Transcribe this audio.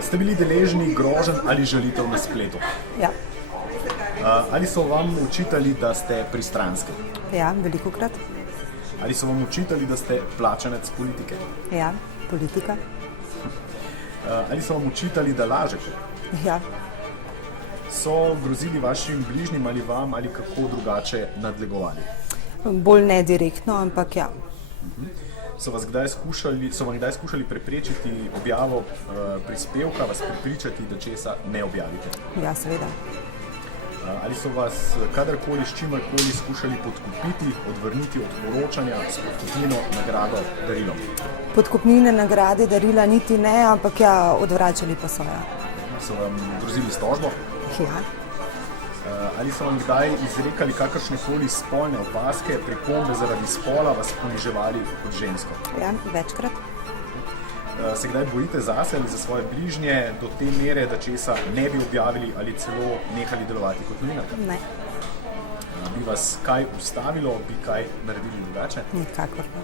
Ste bili deležni groženj ali žalitev na spletu? Ja, Ali so vam učitali, da ste pristranski? ja, velikokrat. Ali so vam učitali, da ste plačanec politike? Ja, politika. Ali so vam učitali, da lažete? Ja, So grozili vašim bližnjim ali vam ali kako drugače nadlegovali? bolj ne direktno, ampak ja. So vam kdaj skušali preprečiti objavo prispevka, vas prepričati, da česa ne objavite? Ja, seveda. Ali so vas kadarkoli s čimerkoli skušali podkupiti, odvrniti od poročanja s podkupnino, nagrado, darilom? Podkupnine, nagrade, darila niti ne, ampak ja, odvračali pa so ja. So vam grozili s tožbo? Ja, Ali so vam kdaj izrekali kakršnekoli spolne opazke, pripombe zaradi spola, vas poniževali kot žensko? ja, večkrat. Se kdaj bojite zase ali za svoje bližnje do te mere, da česa ne bi objavili ali celo nehali delovati kot novinarka? Ne, Bi vas kaj ustavilo, bi kaj naredili drugače? nikakor ne.